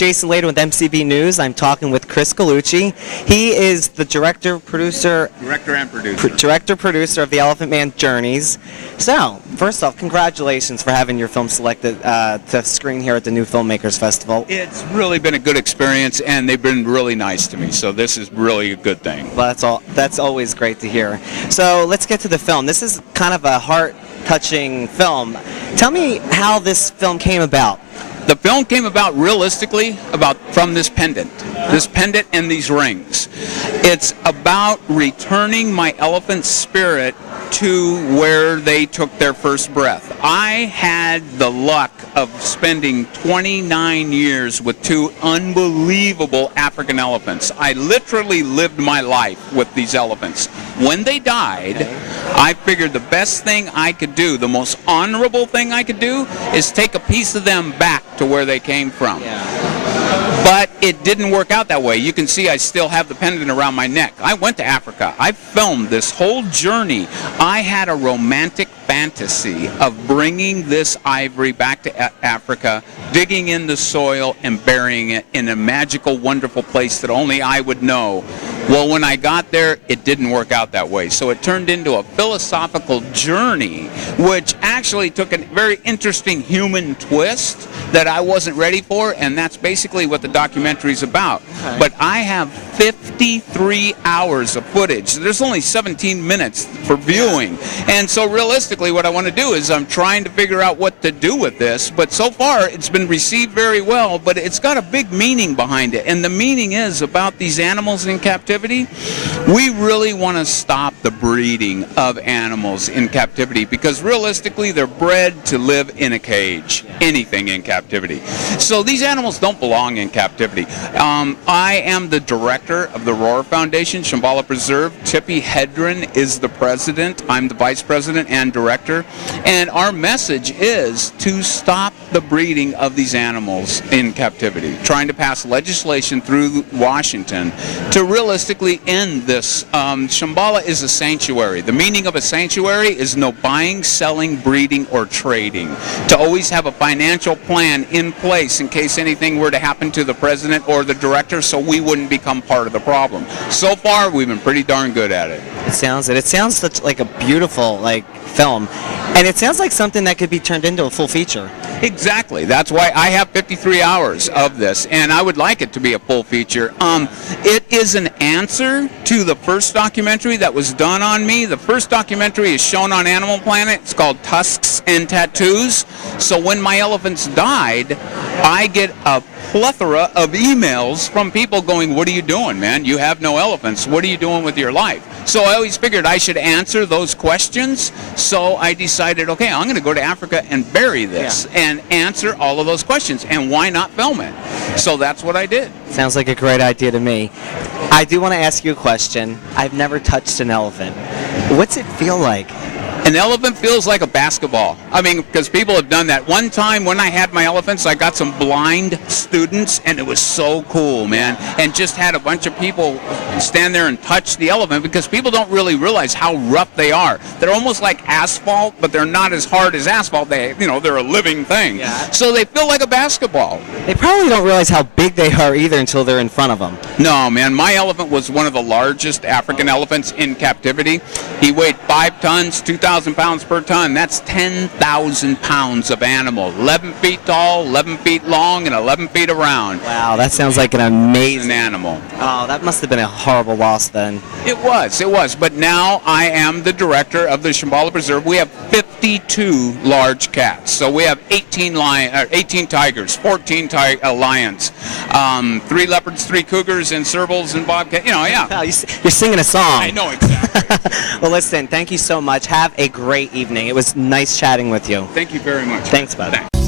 Jason Laden with MCB News. I'm talking with Chris Gallucci. He is the director, producer of the Elephant Man Journeys. So, first off, congratulations for having your film selected to screen here at the New Filmmakers Festival. It's really been a good experience, and they've been really nice to me, so this is really a good thing. Well, that's always great to hear. So, let's get to the film. This is kind of a heart-touching film. Tell me how this film came about. The film came about realistically from this pendant and these rings. It's about returning my elephant spirit to where they took their first breath. I had the luck of spending 29 years with two unbelievable African elephants. I literally lived my life with these elephants. When they died, I figured the best thing I could do, the most honorable thing I could do, is take a piece of them back to where they came from. But it didn't work out that way. You can see I still have the pendant around my neck. I went to Africa. I filmed this whole journey. I had a romantic fantasy of bringing this ivory back to Africa, digging in the soil and burying it in a magical, wonderful place that only I would know. Well, when I got there, it didn't work out that way. So it turned into a philosophical journey, which actually took a very interesting human twist that I wasn't ready for, and that's basically what the documentary is about. Okay. But I have 53 hours of footage. There's only 17 minutes for viewing. And so realistically, what I want to do is I'm trying to figure out what to do with this. But so far, it's been received very well, but it's got a big meaning behind it. And the meaning is about these animals in captivity. We really want to stop the breeding of animals in captivity because realistically, they're bred to live in a cage, anything in captivity. So these animals don't belong in captivity. I am the director of the Roar Foundation, Shambhala Preserve. Tippi Hedren is the president. I'm the vice president and director. And our message is to stop the breeding of these animals in captivity, trying to pass legislation through Washington to realistically end this. Shambhala is a sanctuary. The meaning of a sanctuary is no buying, selling, breeding, or trading. To always have a financial plan in place in case anything were to happen to the president or the director, so we wouldn't become part of the problem. So far, we've been pretty darn good at it. It sounds such like a beautiful film, and it sounds like something that could be turned into a full feature. Exactly. That's why I have 53 hours of this, and I would like it to be a full feature. It is an answer to the first documentary that was done on me. The first documentary is shown on Animal Planet. It's called Tusks and Tattoos. So when my elephants died, I get a plethora of emails from people going, "What are you doing, man? You have no elephants. What are you doing with your life?" So I always figured I should answer those questions. So I decided, okay, I'm going to go to Africa and bury this and answer all of those questions. And why not film it? So that's what I did. Sounds like a great idea to me. I do want to ask you a question. I've never touched an elephant. What's it feel like? An elephant feels like a basketball. I mean, because people have done that. One time when I had my elephants, I got some blind students, and it was so cool, man. And just had a bunch of people stand there and touch the elephant because people don't really realize how rough they are. They're almost like asphalt, but they're not as hard as asphalt. They're a living thing. Yeah. So they feel like a basketball. They probably don't realize how big they are either until they're in front of them. No, man. My elephant was one of the largest African elephants in captivity. He weighed 5 tons, 2,000 pounds per ton. That's 10,000 pounds of animal. 11 feet tall, 11 feet long, and 11 feet around. Wow, that sounds like an amazing animal. Oh, that must have been a horrible loss then. It was. But now I am the director of the Shambhala Preserve. We have 52 large cats. So we have 18 tigers, 14 lions, 3 leopards, 3 cougars, and servals and bobcats. Wow, you're singing a song. I know, exactly. Well, listen, thank you so much. Have a great evening. It was nice chatting with you. Thank you very much. Thanks, bud. Thanks.